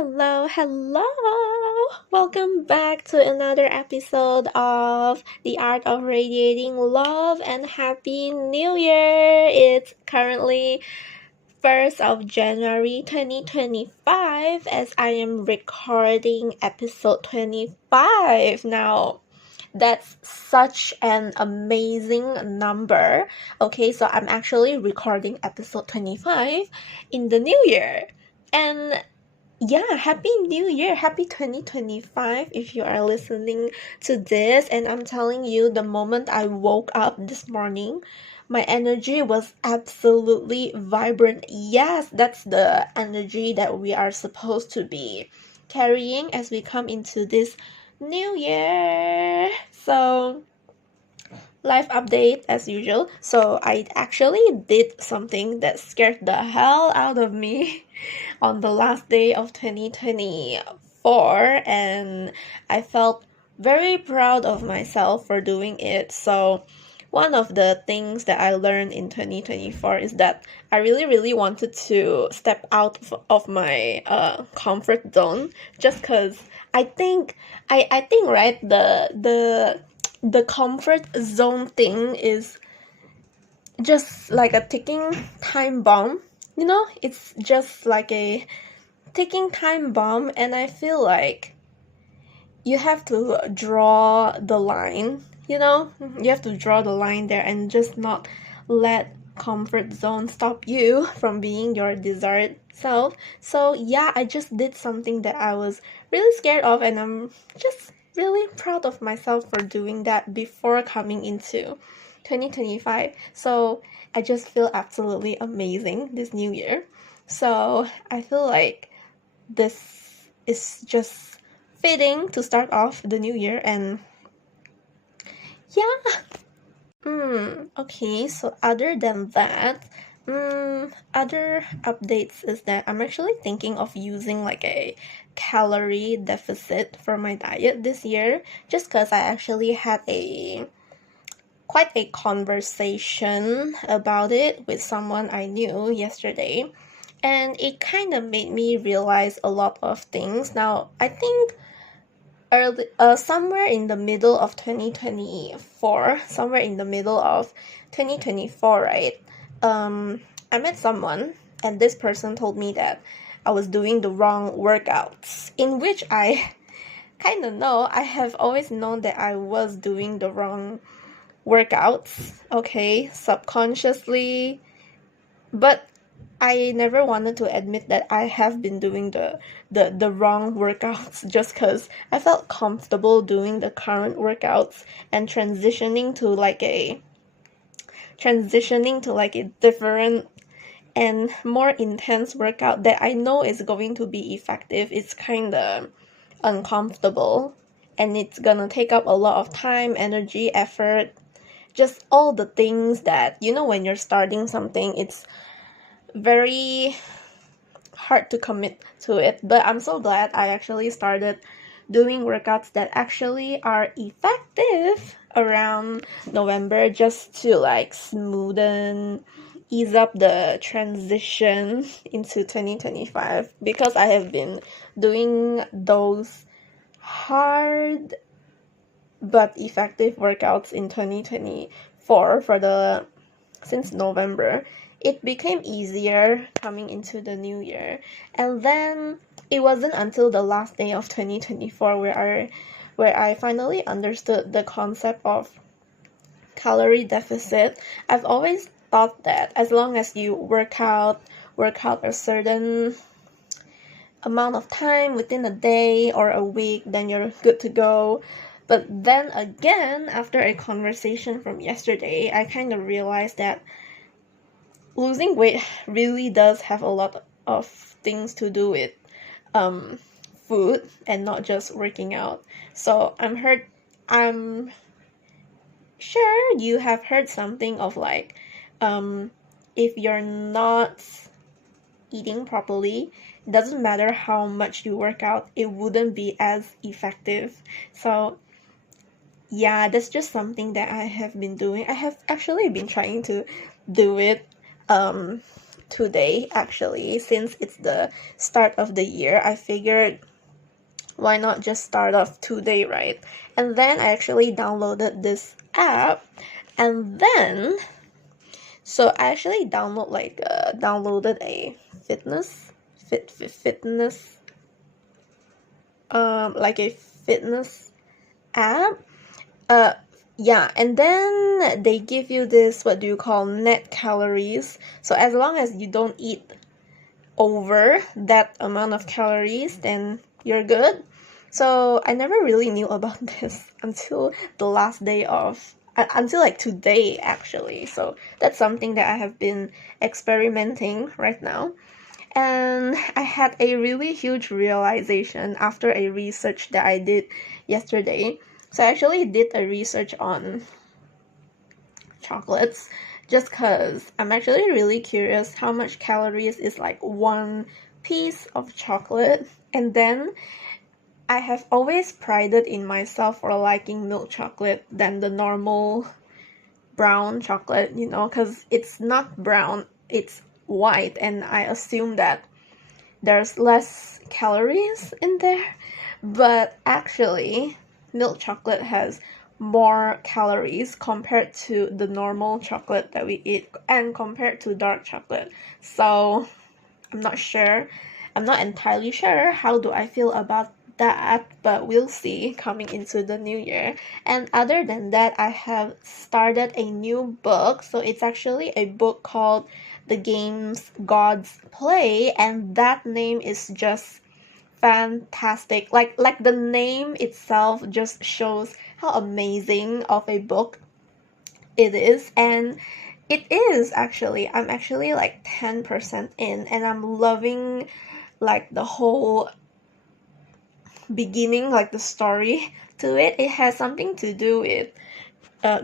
Hello. Welcome back to another episode of the Art of Radiating Love and Happy New Year. It's currently 1st of January 2025 as I am recording episode 25 now. That's such an amazing number. Okay, so I'm actually recording episode 25 in the new year. And yeah, happy new year, happy 2025 if you are listening to this. And I'm telling you, the moment I woke up this morning, my energy was absolutely vibrant. Yes, that's the energy that we are supposed to be carrying as we come into this new year. So life update as usual. So I actually did something that scared the hell out of me on the last day of 2024, and I felt very proud of myself for doing it. So one of the things that I learned in 2024 is that I really wanted to step out of my comfort zone, just because I think right, the comfort zone thing is just like a ticking time bomb. It's just like a ticking time bomb, and I feel like you have to draw the line. You have to draw the line there and just not let comfort zone stop you from being your desired self. So yeah, I just did something that I was really scared of, and I'm just really proud of myself for doing that before coming into 2025. So I just feel absolutely amazing this new year. So I feel like this is just fitting to start off the new year, and yeah. Okay, so other than that, other updates is that I'm actually thinking of using like a calorie deficit for my diet this year, just because I actually had quite a conversation about it with someone I knew yesterday, and it kind of made me realize a lot of things. Now, I think somewhere in the middle of 2024, right? I met someone, and this person told me that I was doing the wrong workouts, in which I kind of know. I have always known that I was doing the wrong workouts, okay, subconsciously, but I never wanted to admit that I have been doing the wrong workouts just because I felt comfortable doing the current workouts and transitioning to like a different and more intense workout that I know is going to be effective. It's kind of uncomfortable, and it's gonna take up a lot of time, energy, effort, just all the things that when you're starting something, it's very hard to commit to it. But I'm so glad I actually started doing workouts that actually are effective around November, just to like ease up the transition into 2025, because I have been doing those hard but effective workouts in 2024 since November. It became easier coming into the new year. And then it wasn't until the last day of 2024 where I finally understood the concept of calorie deficit. I've always thought that as long as you work out a certain amount of time within a day or a week, then you're good to go. But then again, after a conversation from yesterday, I kind of realized that losing weight really does have a lot of things to do with food and not just working out. So I'm sure you have heard something of like, if you're not eating properly, it doesn't matter how much you work out, it wouldn't be as effective. So yeah, that's just something that I have been doing. I have actually been trying to do it today, actually, since it's the start of the year. I figured, why not just start off today, right? And then I actually downloaded this app, and then so I actually downloaded a fitness like a fitness app. Yeah, and then they give you this, what do you call, net calories. So as long as you don't eat over that amount of calories, then you're good. So I never really knew about this until the last day of until like today, actually. So that's something that I have been experimenting right now. And I had a really huge realization after a research that I did yesterday. So I actually did a research on chocolates just because I'm actually really curious how much calories is like one piece of chocolate. And then I have always prided in myself for liking milk chocolate than the normal brown chocolate, because it's not brown, it's white, and I assume that there's less calories in there. But actually, milk chocolate has more calories compared to the normal chocolate that we eat and compared to dark chocolate. So I'm not entirely sure how do I feel about that, but we'll see coming into the new year. And other than that, I have started a new book. So it's actually a book called The Games Gods Play, and that name is just fantastic. Like the name itself just shows how amazing of a book it is. And it is actually, I'm actually like 10% in, and I'm loving like the whole beginning, like the story to it. It has something to do with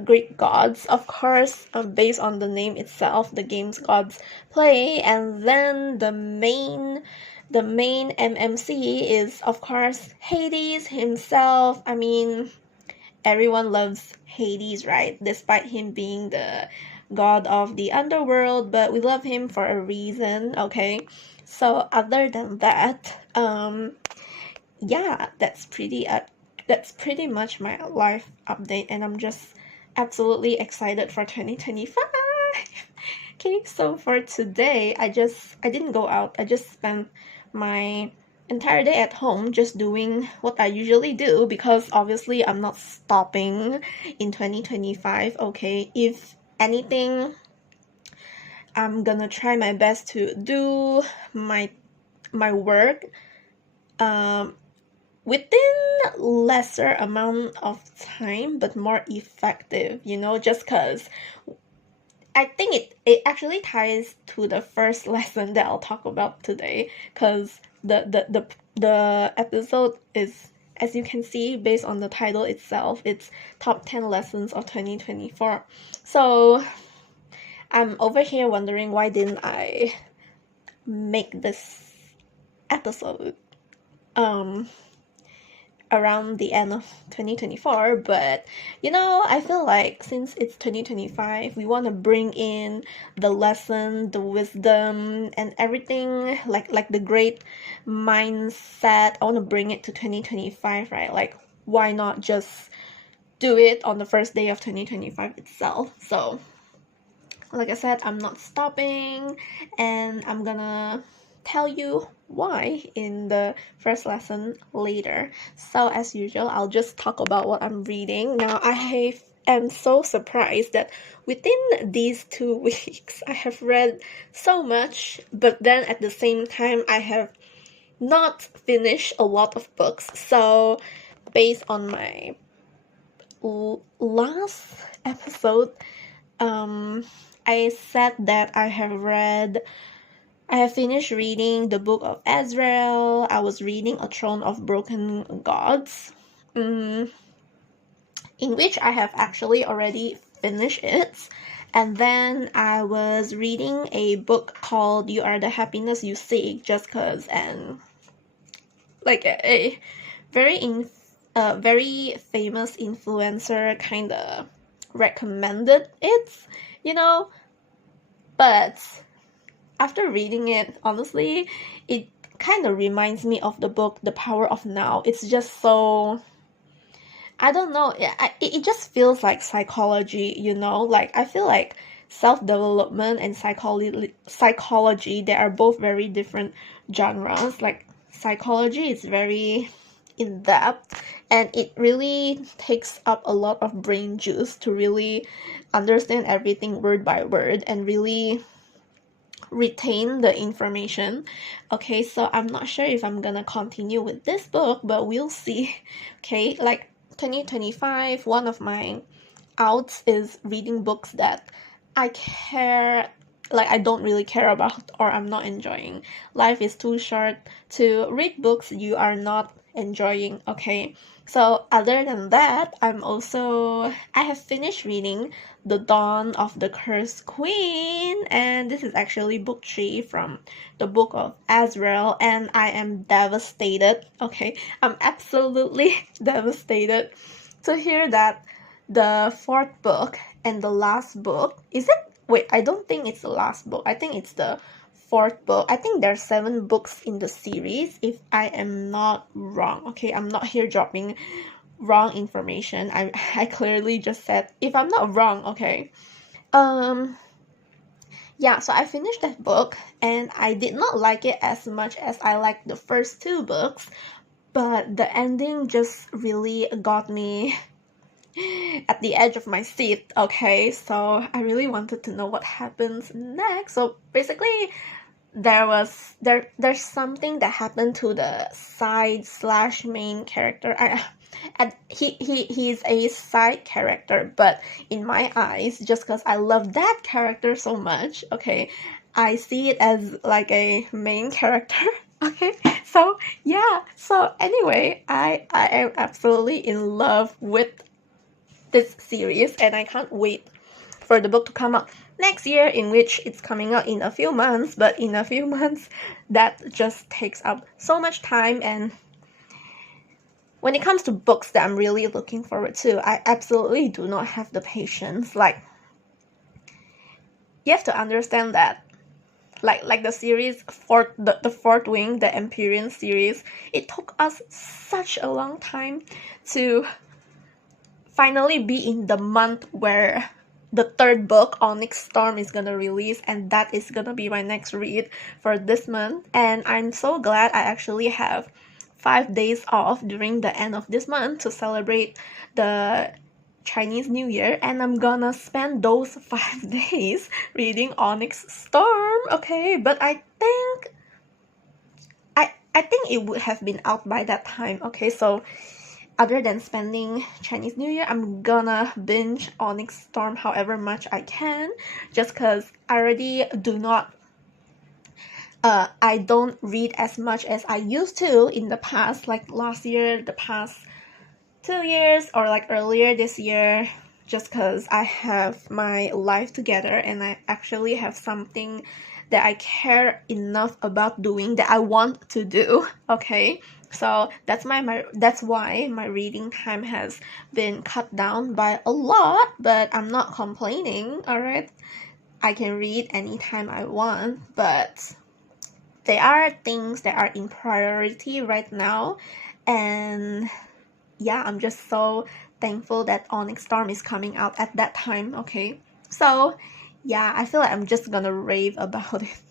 Greek gods, of course, based on the name itself, the games gods play. And then the main MMC is, of course, Hades himself. I mean, everyone loves Hades, right? Despite him being the god of the underworld, but we love him for a reason, okay? So other than that, yeah, that's pretty much my life update, and I'm just absolutely excited for 2025. Okay, so for today, I didn't go out. I just spent my entire day at home just doing what I usually do, because obviously I'm not stopping in 2025, okay? If anything, I'm gonna try my best to do my work within lesser amount of time but more effective, just because I think it actually ties to the first lesson that I'll talk about today, because the episode is, as you can see based on the title itself, it's top 10 lessons of 2024. So I'm over here wondering, why didn't I make this episode around the end of 2024, but I feel like since it's 2025, we want to bring in the lesson, the wisdom, and everything, like the great mindset. I want to bring it to 2025, right? Like, why not just do it on the first day of 2025 itself? So like I said, I'm not stopping, and I'm gonna tell you why in the first lesson later. So as usual, I'll just talk about what I'm reading. Now, I am so surprised that within these 2 weeks, I have read so much, but then at the same time, I have not finished a lot of books. So based on my last episode, I said that I have finished reading the book of Ezra. I was reading A Throne of Broken Gods, in which I have actually already finished it. And then I was reading a book called You Are the Happiness You Seek, just cause, and like a very famous influencer kind of recommended it, but after reading it, honestly, it kind of reminds me of the book The Power of Now. It's just so, I don't know, it just feels like psychology, you know? Like, I feel like self-development and psychology, they are both very different genres. Like, psychology is very in-depth, and it really takes up a lot of brain juice to really understand everything word by word and really retain the information. Okay, so I'm not sure if I'm gonna continue with this book, but we'll see. Okay, like 2025, one of my outs is reading books that I care, like I don't really care about or I'm not enjoying. Life is too short to read books you are not enjoying. Okay, so other than that, I have finished reading The Dawn of the Cursed Queen, and this is actually book 3 from the book of Azrael, and I am devastated. Okay, I'm absolutely devastated to hear that the fourth book and the last book, is it? Wait, I don't think it's the last book. I think it's the fourth book. I think there's 7 books in the series, if I am not wrong. Okay, I'm not here dropping wrong information. I clearly just said if I'm not wrong. Okay. Yeah, so I finished that book and I did not like it as much as I liked the first 2 books, but the ending just really got me at the edge of my seat. Okay, so I really wanted to know what happens next. So basically, there's something that happened to the side slash main character. And he's a side character, but in my eyes, just because I love that character so much, okay, I see it as like a main character. Okay, so yeah, so anyway, I am absolutely in love with this series, and I can't wait for the book to come out next year, in which it's coming out in a few months. But in a few months, that just takes up so much time. And when it comes to books that I'm really looking forward to, I absolutely do not have the patience. Like, you have to understand that like the series the fourth wing, the Empyrean series, it took us such a long time to finally be in the month where the third book, Onyx Storm, is gonna release, and that is gonna be my next read for this month. And I'm so glad I actually have 5 days off during the end of this month to celebrate the Chinese New Year, and I'm gonna spend those 5 days reading Onyx Storm. Okay, but I think it would have been out by that time. Okay, so other than spending Chinese New Year, I'm gonna binge Onyx Storm however much I can, just because I already do not I don't read as much as I used to in the past, like last year, the past 2 years, or like earlier this year, just because I have my life together and I actually have something that I care enough about doing that I want to do. Okay, so that's why my reading time has been cut down by a lot, but I'm not complaining. All right, I can read anytime I want, but there are things that are in priority right now, and yeah, I'm just so thankful that Onyx Storm is coming out at that time. Okay, so yeah, I feel like I'm just gonna rave about it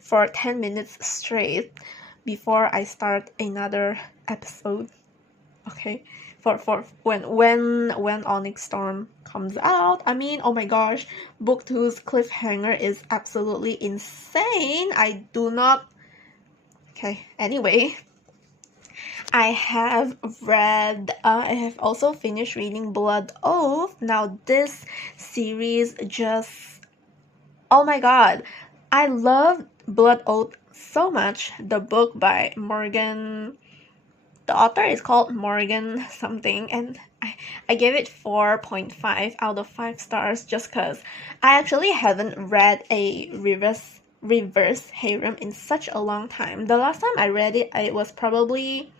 for 10 minutes straight before I start another episode. Okay, for when Onyx Storm comes out. I mean, oh my gosh, book 2's cliffhanger is absolutely insane. I do not. Okay, anyway, I have also finished reading Blood Oath. Now this series just, oh my god, I love Blood Oath so much. The book by Morgan, the author is called Morgan something, and I gave it 4.5 out of 5 stars just because I actually haven't read a reverse harem in such a long time. The last time I read it, it was probably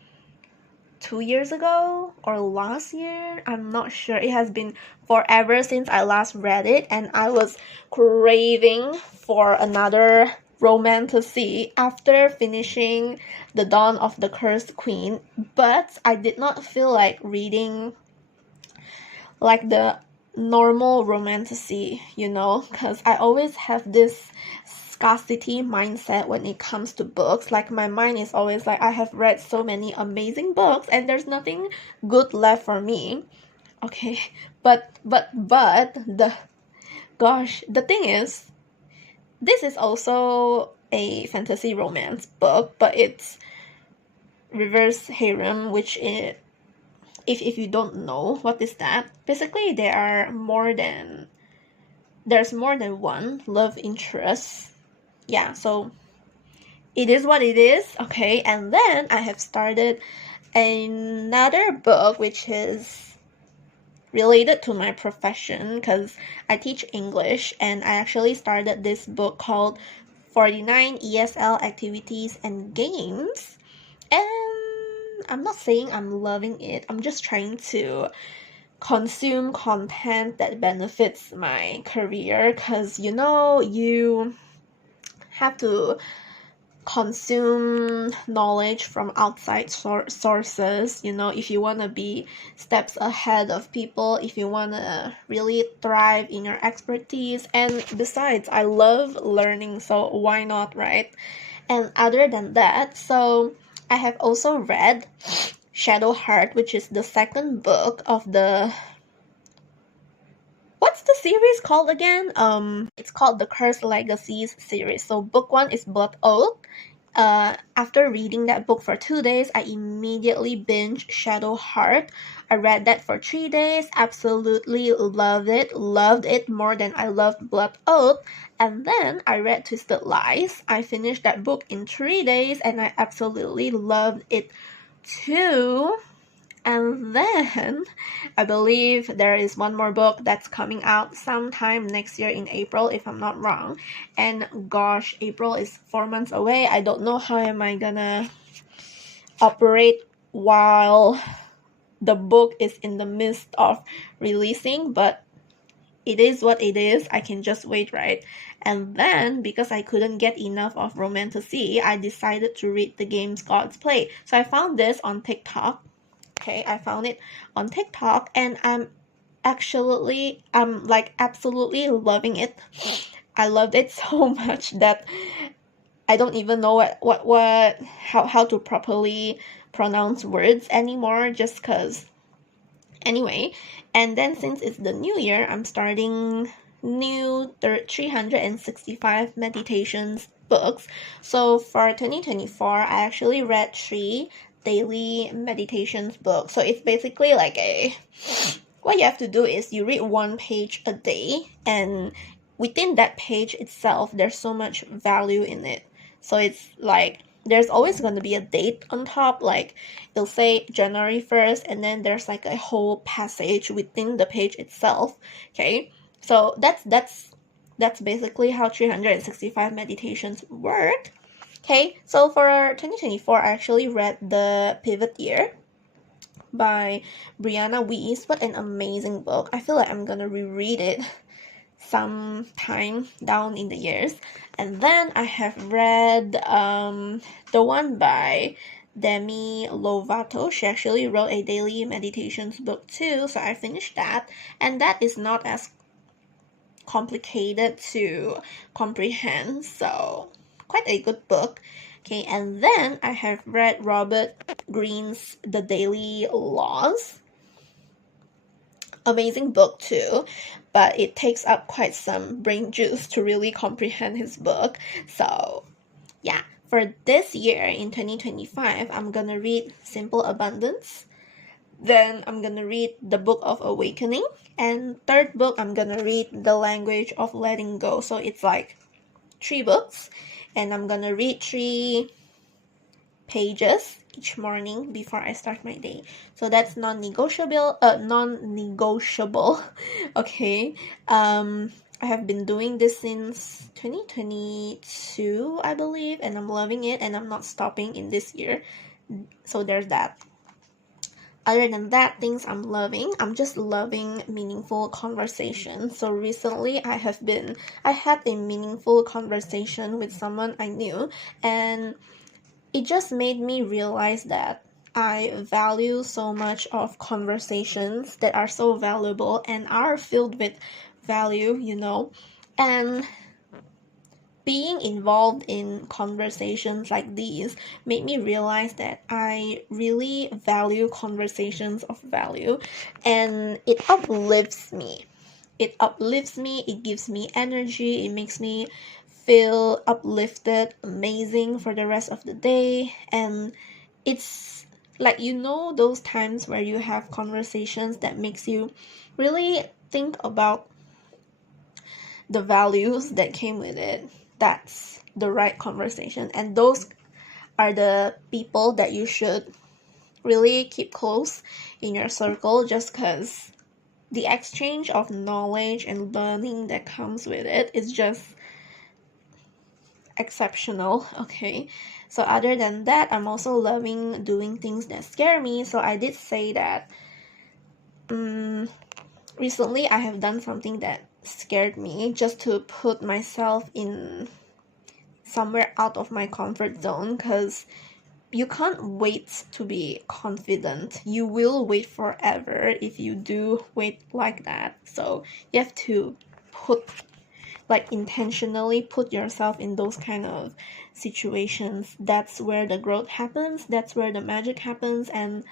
2 years ago or last year. I'm not sure. It has been forever since I last read it, and I was craving for another romantasy after finishing The Dawn of the Cursed Queen, but I did not feel like reading like the normal romantasy, you know, because I always have this scarcity mindset when it comes to books. Like, my mind is always like, I have read so many amazing books and there's nothing good left for me. Okay, but the the thing is, this is also a fantasy romance book, but it's reverse harem, which is, if you don't know what is that, basically there's more than one love interest. Yeah, so it is what it is. Okay, and then I have started another book which is related to my profession because I teach English, and I actually started this book called 49 ESL Activities and Games. And I'm not saying I'm loving it, I'm just trying to consume content that benefits my career, because you know, you have to consume knowledge from outside sources, you know, if you want to be steps ahead of people, if you want to really thrive in your expertise. And besides, I love learning, so why not, right? And other than that, so I have also read Shadow Heart, which is the second book of the, what's the series called again? It's called the Cursed Legacies series. So book 1 is Blood Oath. After reading that book for 2 days, I immediately binged Shadow Heart. I read that for 3 days, absolutely loved it more than I loved Blood Oath. And then I read Twisted Lies. I finished that book in 3 days and I absolutely loved it too. And then I believe there is one more book that's coming out sometime next year in April, if I'm not wrong. And gosh, April is 4 months away. I don't know how am I gonna operate while the book is in the midst of releasing, but it is what it is. I can just wait, right? And then, because I couldn't get enough of romantasy, I decided to read the games gods play. So I found this on TikTok. Okay, I found it on TikTok and I'm absolutely loving it. I loved it so much that I don't even know how to properly pronounce words anymore, just cuz. Anyway, and then since it's the new year, I'm starting new 365 meditations books. So for 2024, I actually read 3 daily meditations books. So it's basically like what you have to do is you read 1 page a day, and within that page itself, there's so much value in it. So it's like, there's always going to be a date on top, like it'll say January 1st, and then there's like a whole passage within the page itself. Okay, so that's basically how 365 meditations work. Okay, so for 2024, I actually read The Pivot Year by Brianna Weiss. What an amazing book. I feel like I'm gonna reread it sometime down in the years. And then I have read the one by Demi Lovato. She actually wrote a daily meditations book too, so I finished that, and that is not as complicated to comprehend, so quite a good book. Okay, and then I have read Robert Greene's The Daily Laws. Amazing book too, but it takes up quite some brain juice to really comprehend his book. So yeah, for this year in 2025, I'm gonna read Simple Abundance. Then I'm gonna read The Book of Awakening. And third book, I'm gonna read The Language of Letting Go. So it's like 3 books, and I'm gonna read 3 pages each morning before I start my day. So that's non-negotiable. Okay. I have been doing this since 2022, I believe, and I'm loving it, and I'm not stopping in this year. So there's that. Other than that, things I'm just loving meaningful conversation. So recently I had a meaningful conversation with someone I knew, and it just made me realize that I value so much of conversations that are so valuable and are filled with value, and being involved in conversations like these made me realize that I really value conversations of value, and it uplifts me. It gives me energy, it makes me feel uplifted, amazing for the rest of the day. And it's like, those times where you have conversations that makes you really think about the values that came with it. That's the right conversation, and those are the people that you should really keep close in your circle, just because the exchange of knowledge and learning that comes with it is just exceptional. Okay, so other than that, I'm also loving doing things that scare me. So I did say that recently I have done something that scared me, just to put myself in somewhere out of my comfort zone, because you can't wait to be confident. You will wait forever if you do wait like that. So you have to intentionally put yourself in those kind of situations. That's where the growth happens, that's where the magic happens. And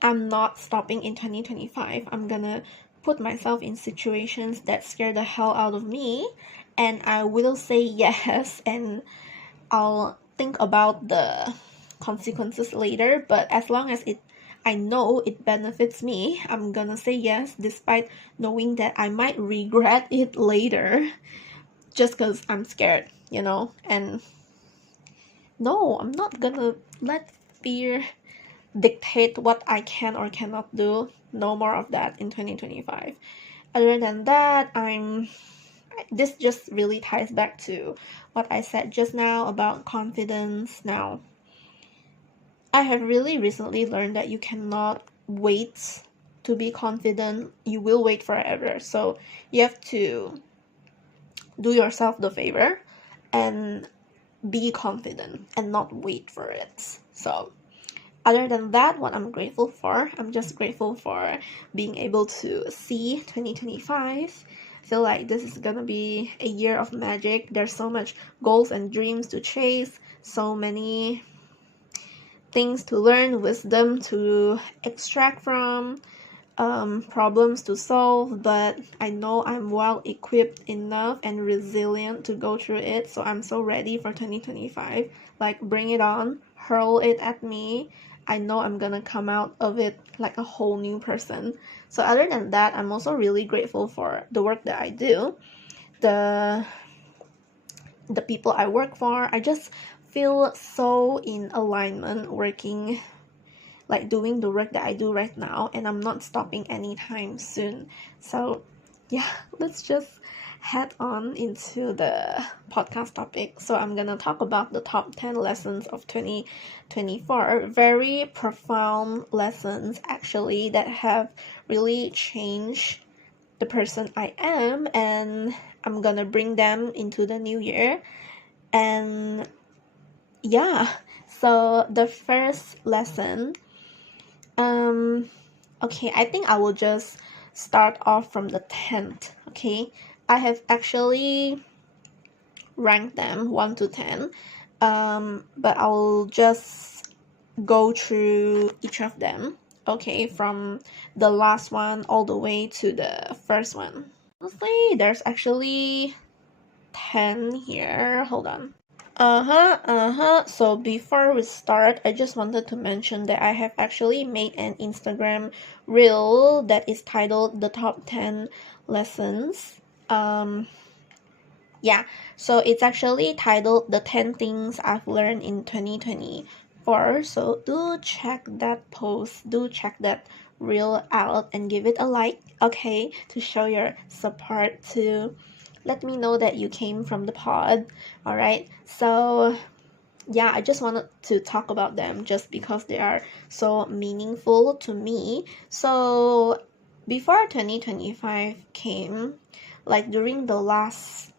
I'm not stopping in 2025. I'm gonna put myself in situations that scare the hell out of me, and I will say yes, and I'll think about the consequences later. But as long as I know it benefits me, I'm gonna say yes, despite knowing that I might regret it later, just because I'm scared, And no, I'm not gonna let fear dictate what I can or cannot do. No more of that in 2025. Other than that, this just really ties back to what I said just now about confidence. Now, I have really recently learned that you cannot wait to be confident. You will wait forever. So you have to do yourself the favor and be confident and not wait for it. So other than that, what I'm grateful for, I'm just grateful for being able to see 2025. Feel like this is gonna be a year of magic. There's so much goals and dreams to chase, so many things to learn, wisdom to extract from, problems to solve, but I know I'm well equipped enough and resilient to go through it. So I'm so ready for 2025. Like, bring it on, hurl it at me. I know I'm gonna come out of it like a whole new person. So other than that, I'm also really grateful for the work that I do, the people I work for. I just feel so in alignment working, like doing the work that I do right now, and I'm not stopping anytime soon. So yeah, let's just head on into the podcast topic. So I'm gonna talk about the top 10 lessons of 2024. Very profound lessons, actually, that have really changed the person I am, and I'm gonna bring them into the new year. And yeah, so the first lesson, okay, I think I will just start off from the 10th, okay? I have actually ranked them 1 to 10, but I will just go through each of them, okay, from the last one all the way to the first one. Honestly, there's actually 10 here. Hold on. So before we start, I just wanted to mention that I have actually made an Instagram reel that is titled The Top 10 Lessons. Yeah, so it's actually titled The 10 Things I've Learned in 2024. So do check that post, do check that reel out and give it a like, okay, to show your support, to let me know that you came from the pod. Alright, so yeah, I just wanted to talk about them just because they are so meaningful to me. So before 2025 came, like during the last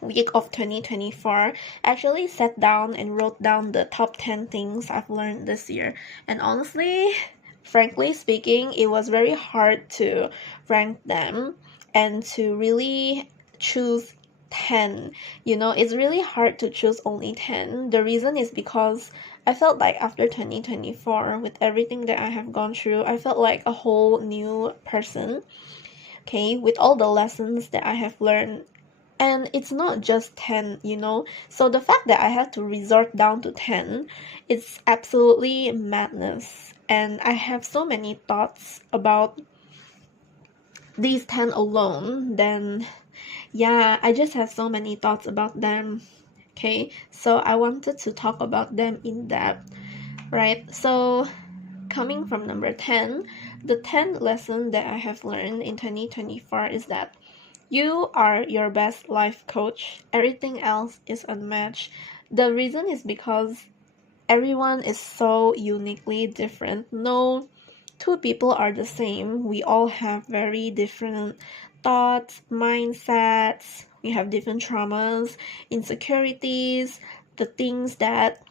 week of 2024, I actually sat down and wrote down the top 10 things I've learned this year. And honestly, frankly speaking, it was very hard to rank them and to really choose 10. You know, it's really hard to choose only 10. The reason is because I felt like after 2024, with everything that I have gone through, I felt like a whole new person. Okay, with all the lessons that I have learned, and it's not just 10, you know. So the fact that I have to resort down to 10, it's absolutely madness, and I have so many thoughts about these 10 alone. Then yeah, I just have so many thoughts about them. Okay, so I wanted to talk about them in depth, right? So coming from number 10, the 10th lesson that I have learned in 2024 is that you are your best life coach. Everything else is unmatched. The reason is because everyone is so uniquely different. No two people are the same. We all have very different thoughts, mindsets. We have different traumas, insecurities, the things that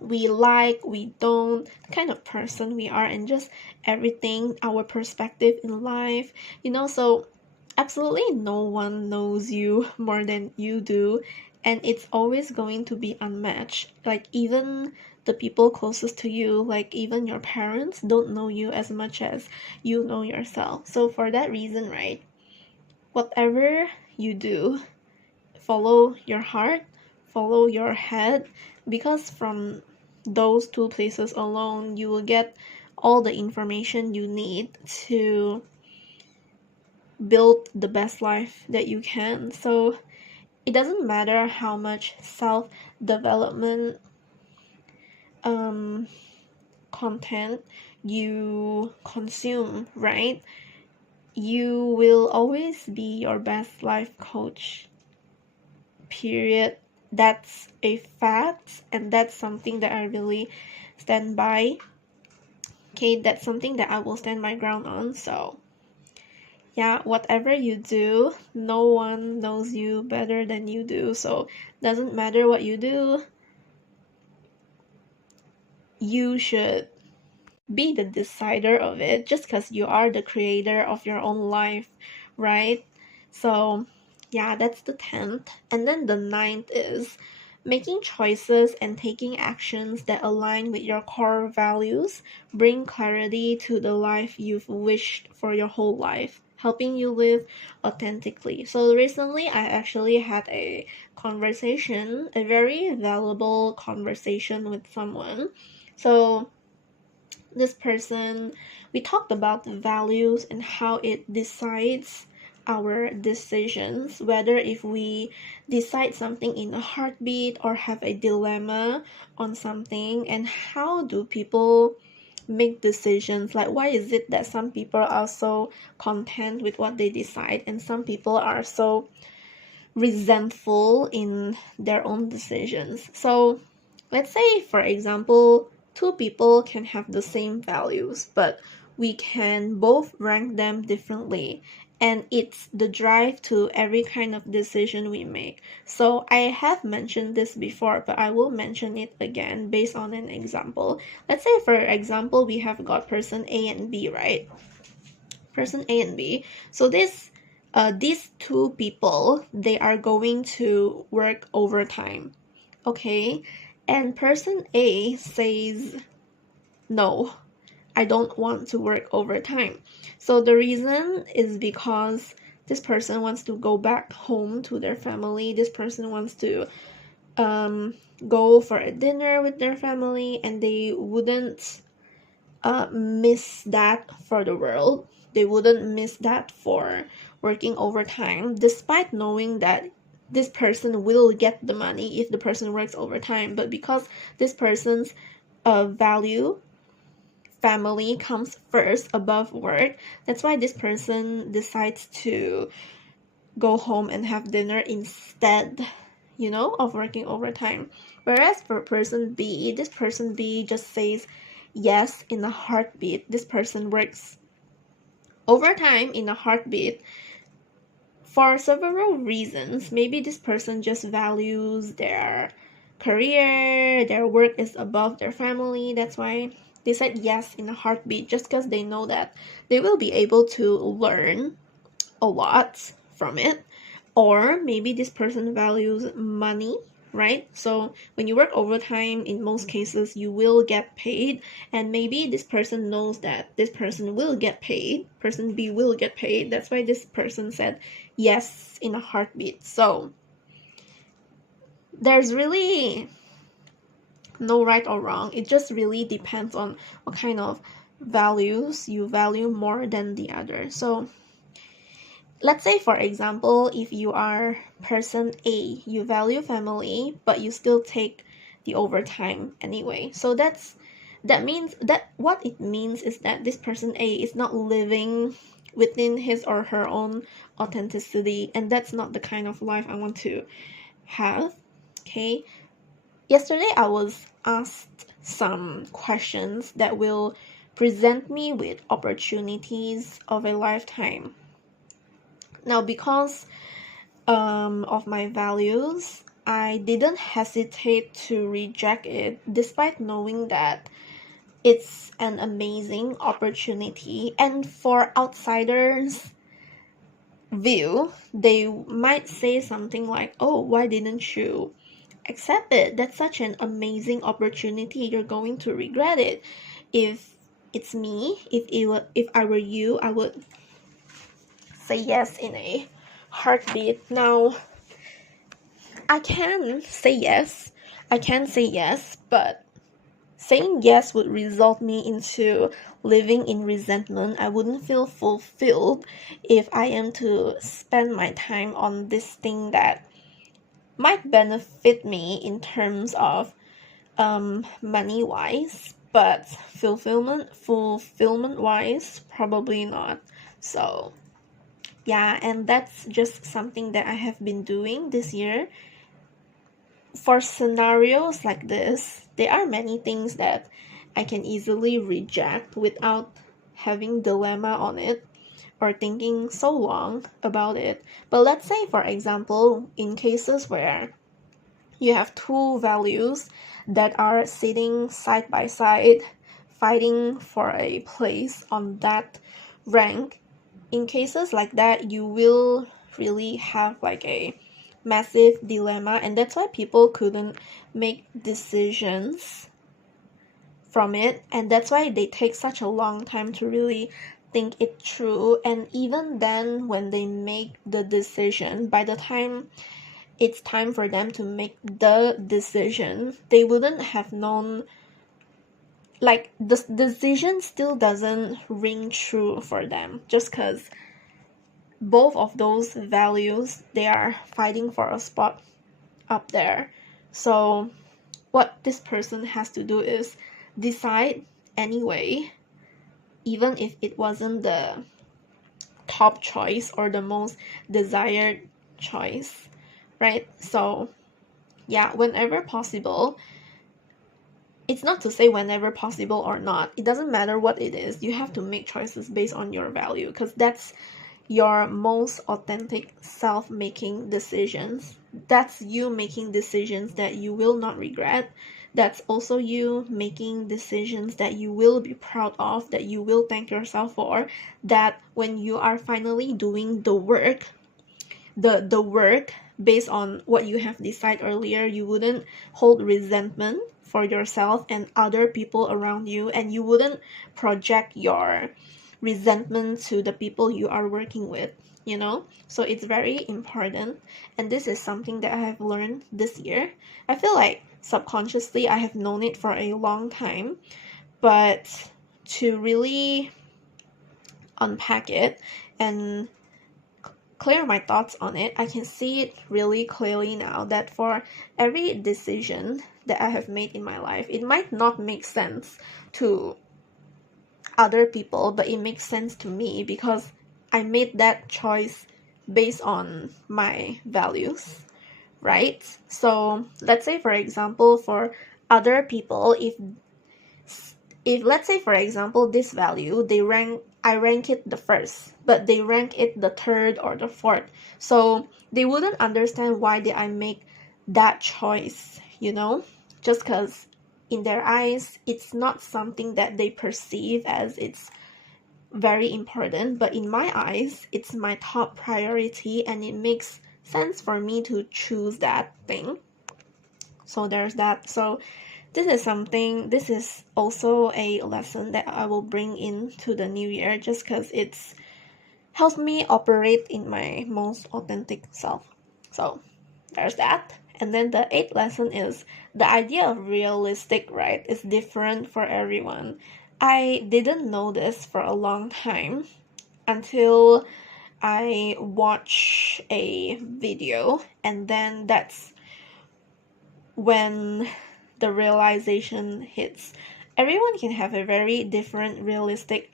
we like, we don't, the kind of person we are, and just everything, our perspective in life, you know. So absolutely no one knows you more than you do, and it's always going to be unmatched. Like even the people closest to you, like even your parents, don't know you as much as you know yourself. So for that reason, right, whatever you do, follow your heart, follow your head, because from those two places alone, you will get all the information you need to build the best life that you can. So it doesn't matter how much self development content you consume, right? You will always be your best life coach, period. That's a fact, and that's something that I really stand by. Okay, that's something that I will stand my ground on. So yeah, whatever you do, no one knows you better than you do. So doesn't matter what you do, you should be the decider of it, just because you are the creator of your own life, right? So yeah, that's the 10th. And then the ninth is making choices and taking actions that align with your core values bring clarity to the life you've wished for your whole life, helping you live authentically. So recently I actually had a conversation, a very valuable conversation with someone. So this person, we talked about the values and how it decides our decisions, whether if we decide something in a heartbeat or have a dilemma on something, and how do people make decisions. Like why is it that some people are so content with what they decide and some people are so resentful in their own decisions. So let's say, for example, two people can have the same values, but we can both rank them differently. And it's the drive to every kind of decision we make. So I have mentioned this before, but I will mention it again based on an example. Let's say, for example, we have got person A and B, right? Person A and B. So these two people, they are going to work overtime, okay? And person A says, no, I don't want to work overtime. So the reason is because this person wants to go back home to their family. This person wants to go for a dinner with their family, and they wouldn't miss that for the world. They wouldn't miss that for working overtime, despite knowing that this person will get the money if the person works overtime. But because this person's value, family, comes first above work, that's why this person decides to go home and have dinner instead. of working overtime. Whereas for person B, this person B just says yes in a heartbeat. This person works overtime in a heartbeat for several reasons. Maybe this person just values their career, their work is above their family. That's why they said yes in a heartbeat, just because they know that they will be able to learn a lot from it. Or maybe this person values money, right? So when you work overtime, in most cases you will get paid, and maybe this person knows that this person will get paid, person B will get paid. That's why this person said yes in a heartbeat. So there's really no right or wrong. It just really depends on what kind of values you value more than the other. So let's say, for example, if you are person A, you value family, but you still take the overtime anyway. So that means that what it means is that this person A is not living within his or her own authenticity, and that's not the kind of life I want to have. Okay. Yesterday I was asked some questions that will present me with opportunities of a lifetime. Now, because of my values, I didn't hesitate to reject it, despite knowing that it's an amazing opportunity. And for outsiders' view, they might say something like, "Oh, why didn't you accept it? That's such an amazing opportunity. You're going to regret it." If it's me, if I were you, I would say yes in a heartbeat. Now, I can say yes. But saying yes would result me into living in resentment. I wouldn't feel fulfilled if I am to spend my time on this thing that might benefit me in terms of money wise, but fulfillment wise, probably not. So yeah, and that's just something that I have been doing this year. For scenarios like this, there are many things that I can easily reject without having dilemma on it or thinking so long about it. But let's say, for example, in cases where you have two values that are sitting side by side, fighting for a place on that rank, in cases like that, you will really have like a massive dilemma, and that's why people couldn't make decisions from it, and that's why they take such a long time to really think it through. And even then, when they make the decision, by the time it's time for them to make the decision, they wouldn't have known, like, the decision still doesn't ring true for them, just because both of those values, they are fighting for a spot up there. So what this person has to do is decide anyway, even if it wasn't the top choice or the most desired choice, right? So yeah, whenever possible, it's not to say whenever possible or not, it doesn't matter what it is, you have to make choices based on your value, because that's your most authentic self making decisions. That's you making decisions that you will not regret. That's also you making decisions that you will be proud of, that you will thank yourself for, that when you are finally doing the work, the work based on what you have decided earlier, you wouldn't hold resentment for yourself and other people around you, and you wouldn't project your resentment to the people you are working with, so it's very important. And this is something that I have learned this year. I feel like subconsciously I have known it for a long time, but to really unpack it and clear my thoughts on it, I can see it really clearly now, that for every decision that I have made in my life, it might not make sense to other people, but it makes sense to me because I made that choice based on my values, right? So let's say, for example, for other people, if let's say, for example, this value, I rank it the first, but they rank it the third or the fourth. So they wouldn't understand why did I make that choice, just because in their eyes, it's not something that they perceive as it's very important, but in my eyes, it's my top priority, and it makes sense for me to choose that thing. So there's that. So this is also a lesson that I will bring into the new year, just because it's helps me operate in my most authentic self. So there's that. And then the eighth lesson is the idea of realistic, right, is different for everyone. I didn't know this for a long time until I watch a video, and then that's when the realization hits. Everyone can have a very different realistic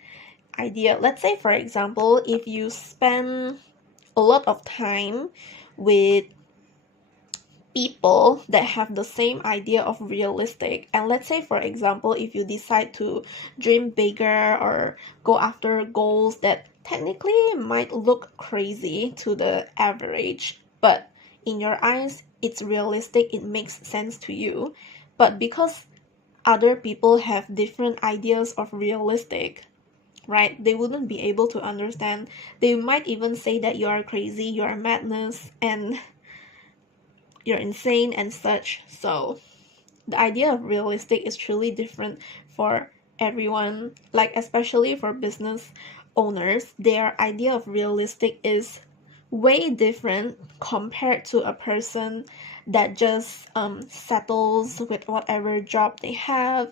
idea. Let's say, for example, if you spend a lot of time with people that have the same idea of realistic, and let's say, for example, if you decide to dream bigger or go after goals that technically might look crazy to the average, but in your eyes it's realistic, it makes sense to you, but because other people have different ideas of realistic, right, they wouldn't be able to understand. They might even say that you are crazy, you are madness, and you're insane and such. So the idea of realistic is truly different for everyone, like especially for business owners. Their idea of realistic is way different compared to a person that just settles with whatever job they have.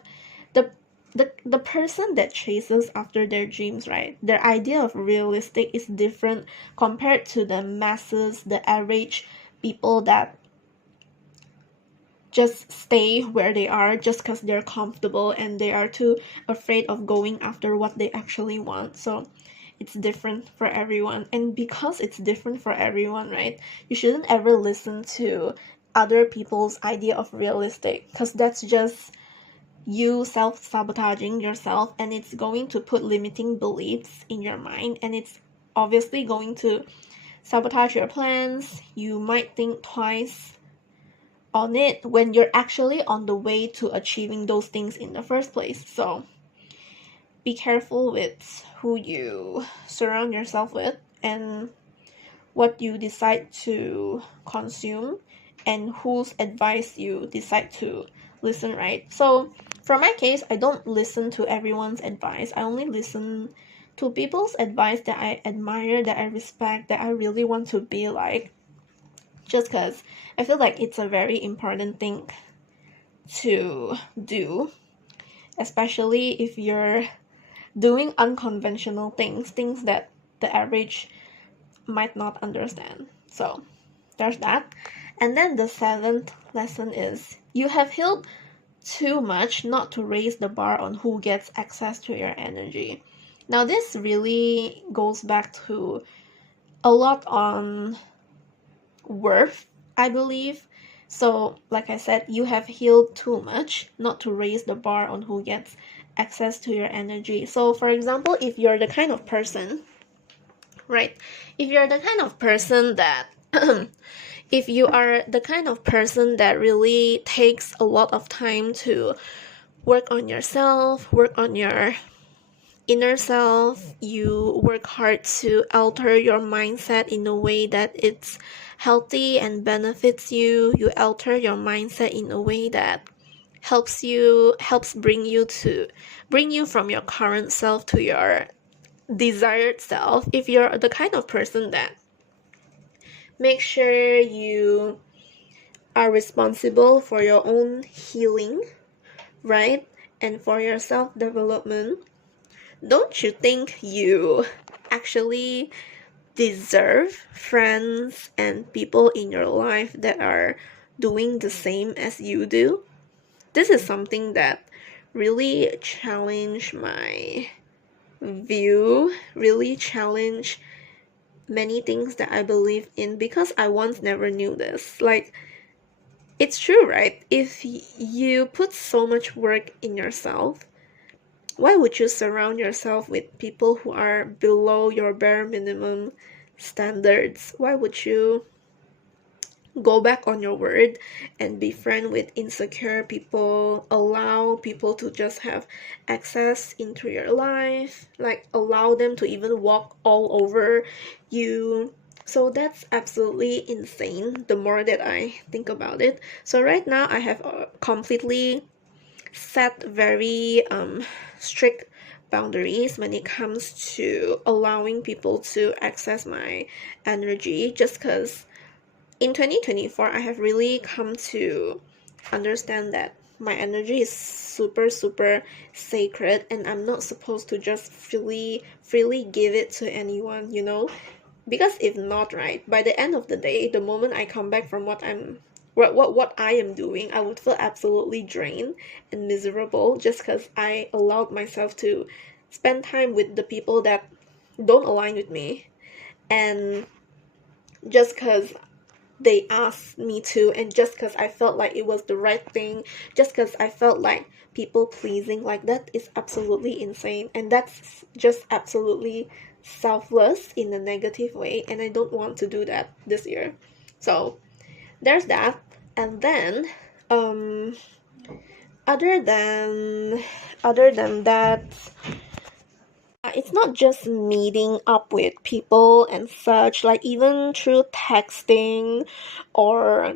The person that chases after their dreams, right, their idea of realistic is different compared to the masses, the average people that just stay where they are just because they're comfortable and they are too afraid of going after what they actually want. So it's different for everyone, and because it's different for everyone, right, you shouldn't ever listen to other people's idea of realistic, because that's just you self-sabotaging yourself, and it's going to put limiting beliefs in your mind, and it's obviously going to sabotage your plans. You might think twice on it when you're actually on the way to achieving those things in the first place. So be careful with who you surround yourself with and what you decide to consume and whose advice you decide to listen, right? So for my case, I don't listen to everyone's advice. I only listen to people's advice that I admire, that I respect, that I really want to be like, just because I feel like it's a very important thing to do, especially if you're doing unconventional things that the average might not understand. So there's that. And then the seventh lesson is you have healed too much not to raise the bar on who gets access to your energy. Now this really goes back to a lot on worth, I believe. So like I said, you have healed too much not to raise the bar on who gets access to your energy. So for example, if you're the kind of person, right, if you're the kind of person that if you are the kind of person that really takes a lot of time to work on yourself, work on your inner self, you work hard to alter your mindset in a way that it's healthy and benefits you, you alter your mindset in a way that helps bring you from your current self to your desired self. If you're the kind of person that make sure you are responsible for your own healing, right, and for your self-development, don't you think you actually deserve friends and people in your life that are doing the same as you do? This is something that really challenged my view, really challenged many things that I believe in, because I once never knew this. Like, It's true, right? If you put so much work in yourself, why would you surround yourself with people who are below your bare minimum standards? Why would you go back on your word and be friend with insecure people, allow people to just have access into your life, like allow them to even walk all over you? So that's absolutely insane the more that I think about it. So right now I have completely set very strict boundaries when it comes to allowing people to access my energy, just because in 2024 I have really come to understand that my energy is super super sacred, and I'm not supposed to just freely give it to anyone, you know? Because if not, right, by the end of the day, the moment I come back from what I am doing, I would feel absolutely drained and miserable, just because I allowed myself to spend time with the people that don't align with me, and just because they asked me to, and just because I felt like it was the right thing, just because I felt like people pleasing, like that is absolutely insane, and that's just absolutely selfless in a negative way, and I don't want to do that this year. So there's that. And then um other than that, it's not just meeting up with people and such, like even through texting, or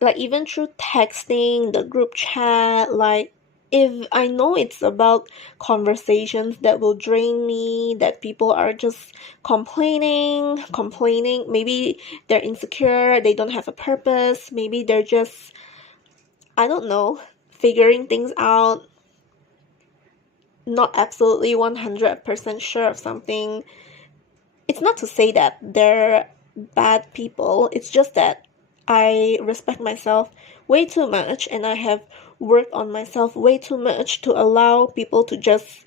the group chat, like if I know it's about conversations that will drain me, that people are just complaining, maybe they're insecure, they don't have a purpose, maybe they're just, I don't know, figuring things out, not absolutely 100% sure of something. It's not to say that they're bad people, it's just that I respect myself way too much, and I have worked on myself way too much to allow people to just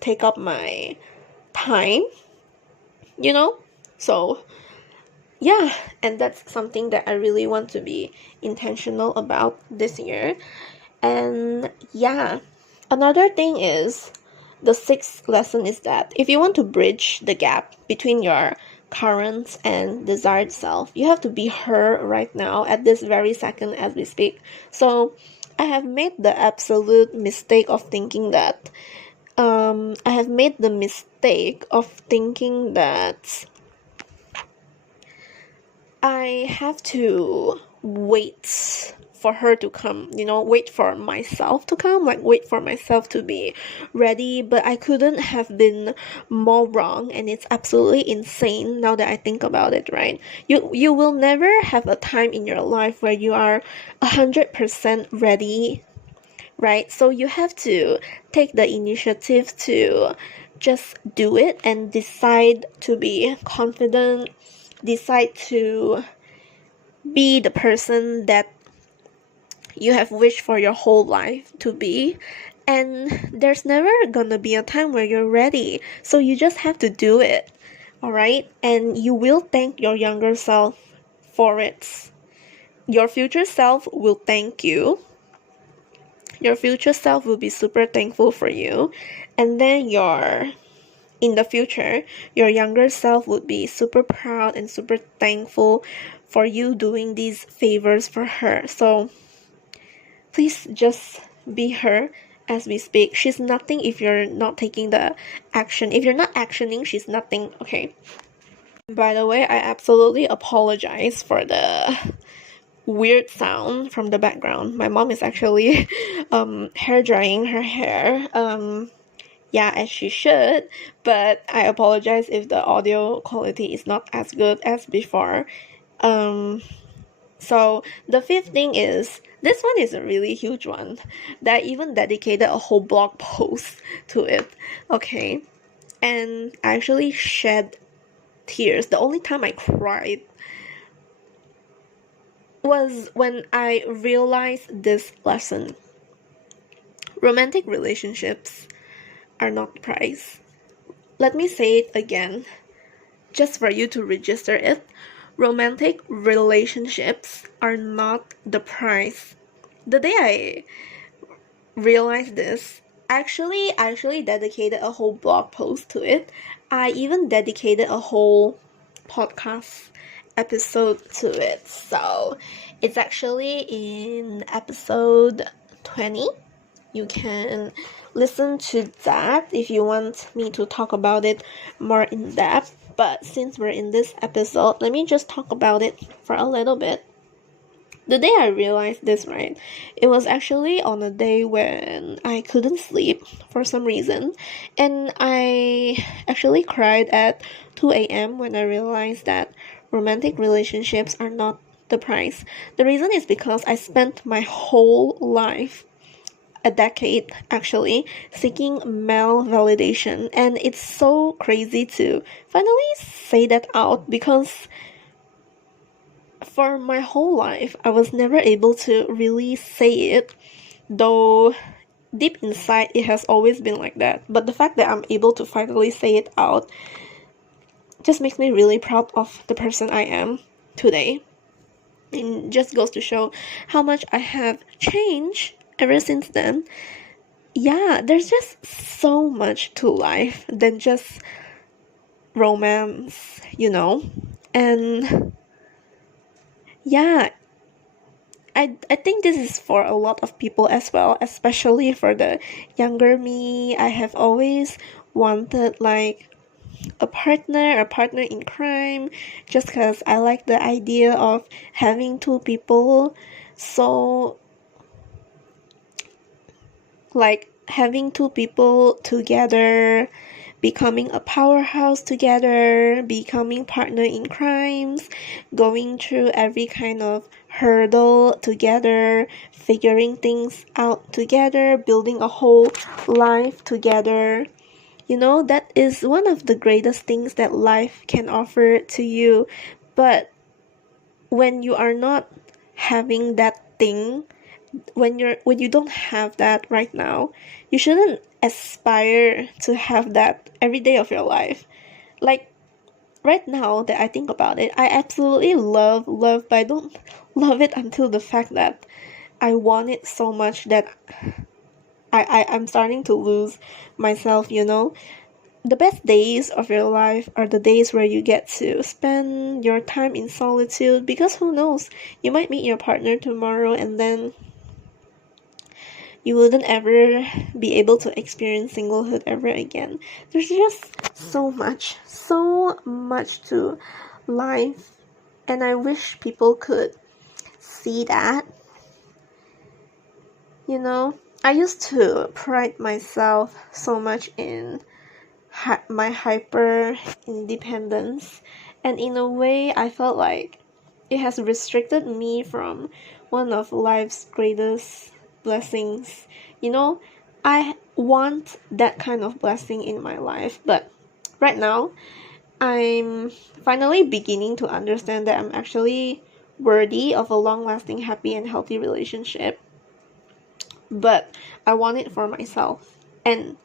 take up my time, you know? So yeah, and that's something that I really want to be intentional about this year. And yeah, another thing is, the sixth lesson is that if you want to bridge the gap between your current and desired self, you have to be her right now at this very second as we speak. So I have made the absolute mistake of thinking that I have to wait for her to come, wait for myself to come, like wait for myself to be ready. But I couldn't have been more wrong, and it's absolutely insane now that I think about it, right? You will never have a time in your life where you are 100% ready, right? So you have to take the initiative to just do it and decide to be confident, decide to be the person that you have wished for your whole life to be. And there's never gonna be a time where you're ready, so you just have to do it, all right? And you will thank your younger self for it. Your future self will thank you. Your future self will be super thankful for you. And then in the future, your younger self would be super proud and super thankful for you doing these favors for her. So please just be her as we speak. She's nothing if you're not taking the action. If you're not actioning, she's nothing, okay? By the way, I absolutely apologize for the weird sound from the background. My mom is actually hair drying her hair. Yeah, as she should, but I apologize if the audio quality is not as good as before. So the fifth thing is, this one is a really huge one that I even dedicated a whole blog post to it, okay? And I actually shed tears. The only time I cried was when I realized this lesson. Romantic relationships are not the price. Let me say it again, just for you to register it. romantic relationships are not the price. The day I realized this, I actually dedicated a whole blog post to it. I even dedicated a whole podcast episode to it. So it's actually in episode 20. You can listen to that if you want me to talk about it more in depth. But since we're in this episode, let me just talk about it for a little bit. The day I realized this, right, it was actually on a day when I couldn't sleep for some reason, and I actually cried at 2 a.m. when I realized that romantic relationships are not the price. The reason is because I spent my whole life, a decade actually, seeking male validation, and it's so crazy to finally say that out because for my whole life I was never able to really say it, though deep inside it has always been like that. But the fact that I'm able to finally say it out just makes me really proud of the person I am today. It just goes to show how much I have changed ever since then. Yeah, there's just so much to life than just romance, And yeah, I think this is for a lot of people as well, especially for the younger me. I have always wanted like a partner in crime, just because I like the idea of having two people. So like having two people together, becoming a powerhouse together, becoming partner in crimes, going through every kind of hurdle together, figuring things out together, building a whole life together. That is one of the greatest things that life can offer to you. But when you are not having that thing, when you don't have that right now, you shouldn't aspire to have that every day of your life. Like right now that I think about it, I absolutely love, but I don't love it until the fact that I want it so much that I'm starting to lose myself. The best days of your life are the days where you get to spend your time in solitude, because who knows, you might meet your partner tomorrow and then you wouldn't ever be able to experience singlehood ever again. There's just so much to life, and I wish people could see that. I used to pride myself so much in my hyper independence, and in a way I felt like it has restricted me from one of life's greatest blessings. I want that kind of blessing in my life, but right now I'm finally beginning to understand that I'm actually worthy of a long-lasting, happy and healthy relationship, but I want it for myself. And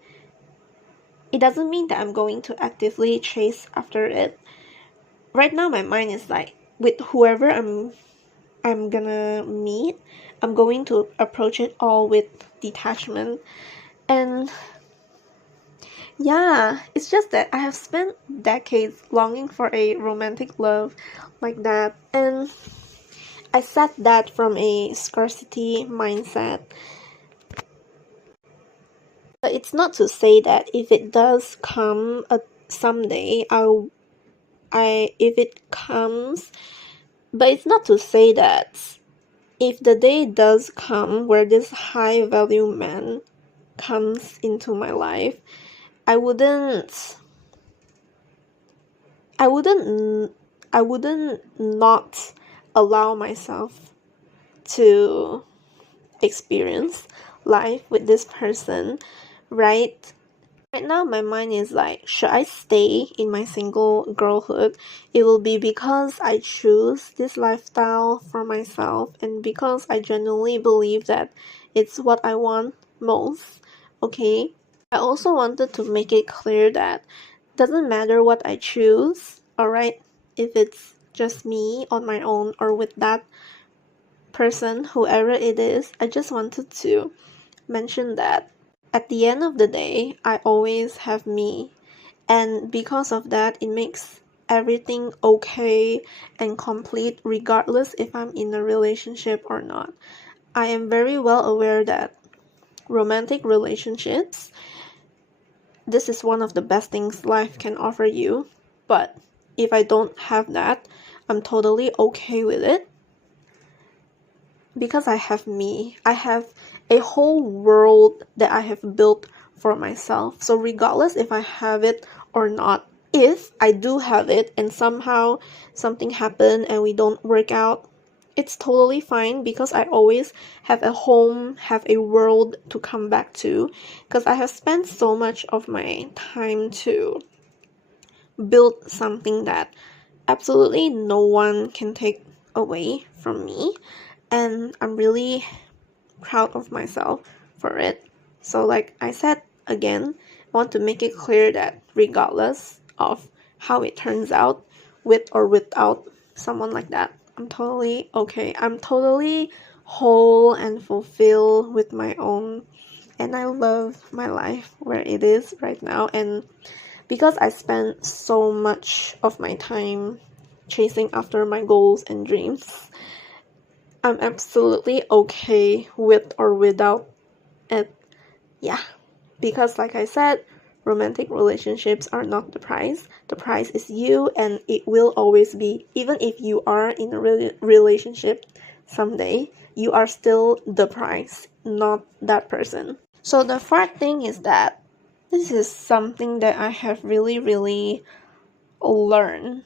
it doesn't mean that I'm going to actively chase after it. Right now my mind is like, with whoever I'm gonna meet, I'm going to approach it all with detachment. And yeah, it's just that I have spent decades longing for a romantic love like that, and I said that from a scarcity mindset. But it's not to say that if it does come someday, if it comes, but it's not to say that if the day does come where this high value man comes into my life, I wouldn't not allow myself to experience life with this person, right? Right now my mind is like, should I stay in my single girlhood? It will be because I choose this lifestyle for myself and because I genuinely believe that it's what I want most, okay? I also wanted to make it clear that doesn't matter what I choose, alright? If it's just me on my own or with that person, whoever it is, I just wanted to mention that at the end of the day, I always have me. And because of that, it makes everything okay and complete regardless if I'm in a relationship or not. I am very well aware that romantic relationships, this is one of the best things life can offer you. But if I don't have that, I'm totally okay with it. Because I have me. I have a whole world that I have built for myself. So regardless if I have it or not, if I do have it and somehow something happened and we don't work out, it's totally fine because I always have a home, have a world to come back to, because I have spent so much of my time to build something that absolutely no one can take away from me, and I'm really proud of myself for it. So like I said again, I want to make it clear that regardless of how it turns out, with or without someone like that, I'm totally okay. I'm totally whole and fulfilled with my own, and I love my life where it is right now. And because I spent so much of my time chasing after my goals and dreams, I'm absolutely okay with or without it. Yeah, because like I said, romantic relationships are not the price. The price is you, and it will always be. Even if you are in a relationship someday, you are still the price, not that person. So the fourth thing is that this is something that I have really learned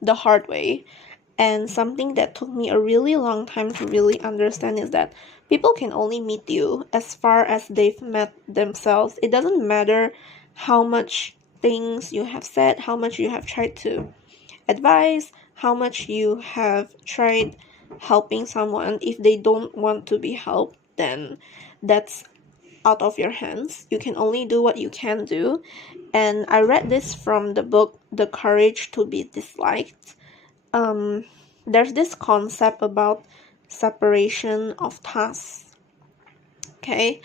the hard way, and something that took me a really long time to really understand is that people can only meet you as far as they've met themselves. It doesn't matter how much things you have said, how much you have tried to advise, how much you have tried helping someone. If they don't want to be helped, then that's out of your hands. You can only do what you can do. And I read this from the book The Courage to Be Disliked. There's this concept about separation of tasks. Okay,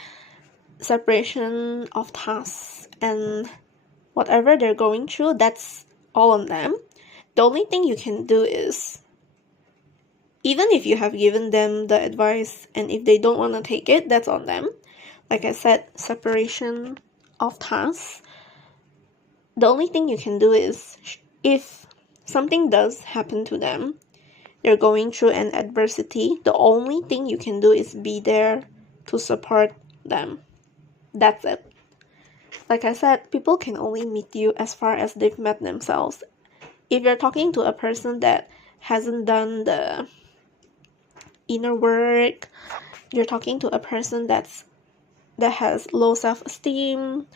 separation of tasks, and whatever they're going through, that's all on them. The only thing you can do is, even if you have given them the advice and if they don't want to take it, that's on them. Like I said, separation of tasks. The only thing you can do is, if something does happen to them, they're going through an adversity, the only thing you can do is be there to support them. That's it. Like I said, people can only meet you as far as they've met themselves. If you're talking to a person that hasn't done the inner work, you're talking to a person that has low self-esteem,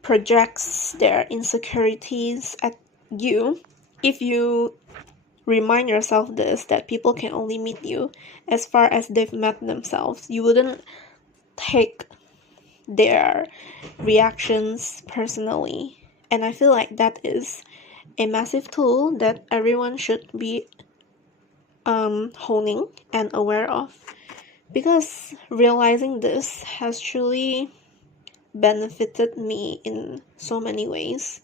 projects their insecurities at you. If you remind yourself this, that people can only meet you as far as they've met themselves, you wouldn't take their reactions personally. And I feel like that is a massive tool that everyone should be honing and aware of, because realizing this has truly benefited me in so many ways.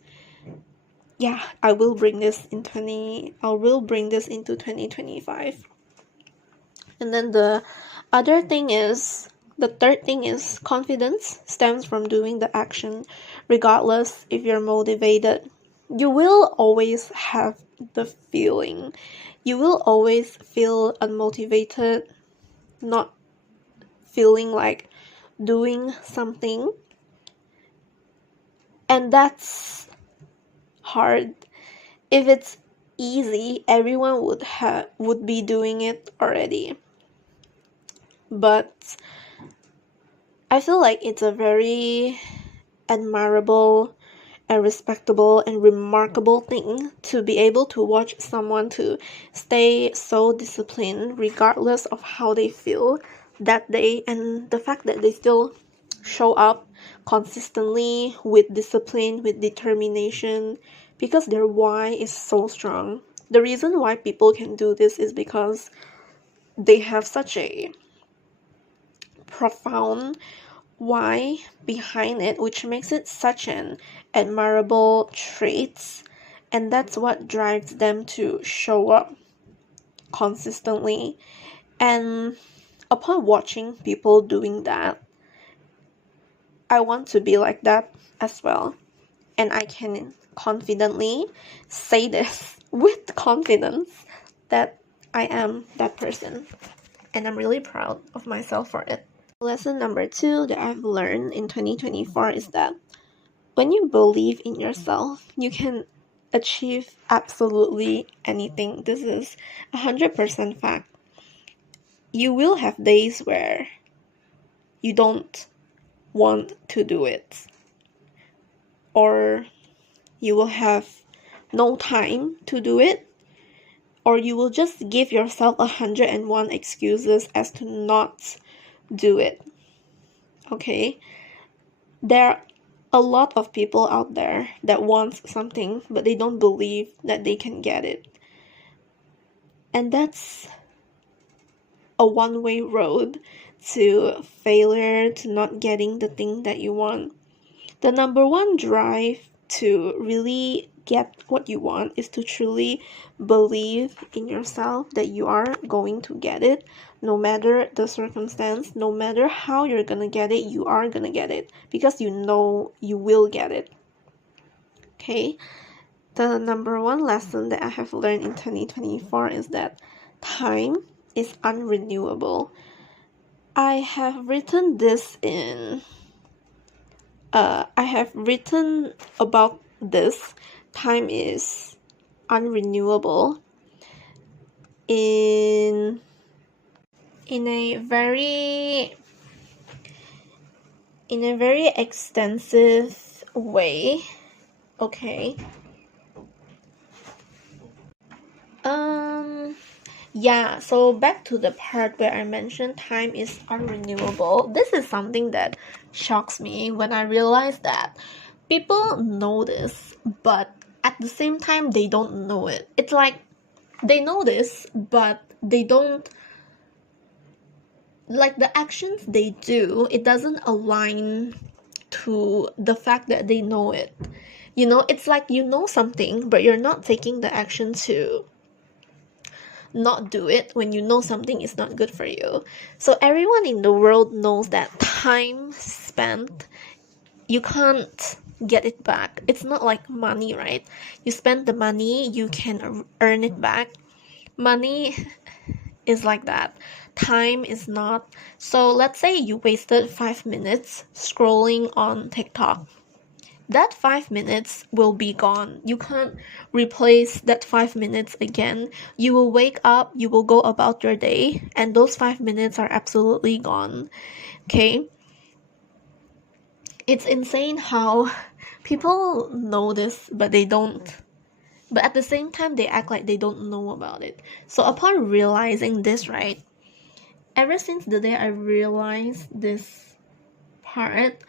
Yeah, I will bring this into 2025. And then the third thing is confidence stems from doing the action. Regardless if you're motivated, you will always have the feeling. You will always feel unmotivated, not feeling like doing something. And that's hard. If it's easy, everyone would be doing it already. But I feel like it's a very admirable and respectable and remarkable thing to be able to watch someone to stay so disciplined regardless of how they feel that day, and the fact that they still show up consistently with discipline, with determination, because their why is so strong. The reason why people can do this is because they have such a profound why behind it, which makes it such an admirable trait, and that's what drives them to show up consistently. And upon watching people doing that, I want to be like that as well. And I can confidently say this with confidence that I am that person. And I'm really proud of myself for it. Lesson number 2 that I've learned in 2024 is that when you believe in yourself, you can achieve absolutely anything. This is 100% fact. You will have days where you don't want to do it, or you will have no time to do it, or you will just give yourself 101 excuses as to not do it. Okay? There are a lot of people out there that want something, but they don't believe that they can get it. And that's a one-way road to failure, to not getting the thing that you want. The number one drive to really get what you want is to truly believe in yourself that you are going to get it, no matter the circumstance, no matter how you're gonna get it, you are gonna get it because you know you will get it. Okay? The number one lesson that I have learned in 2024 is that time is unrenewable. I have written this in I have written about this. Time is unrenewable in a very extensive way. Okay. Yeah, so back to the part where I mentioned time is unrenewable. This is something that shocks me when I realize that people know this, but at the same time, they don't know it. It's like they know this, but they don't, like the actions they do, it doesn't align to the fact that they know it. You know, it's like you know something, but you're not taking the action to not do it when you know something is not good for you. So everyone in the world knows that time spent, you can't get it back. It's not like money, right? You spend the money, you can earn it back. Money is like that. Time is not. So let's say you wasted 5 minutes scrolling on TikTok. That 5 minutes will be gone. You can't replace that 5 minutes again. You will wake up, you will go about your day, and those 5 minutes are absolutely gone. Okay? It's insane how people know this, but they don't. But at the same time, they act like they don't know about it. So upon realizing this, right? Ever since the day I realized this part,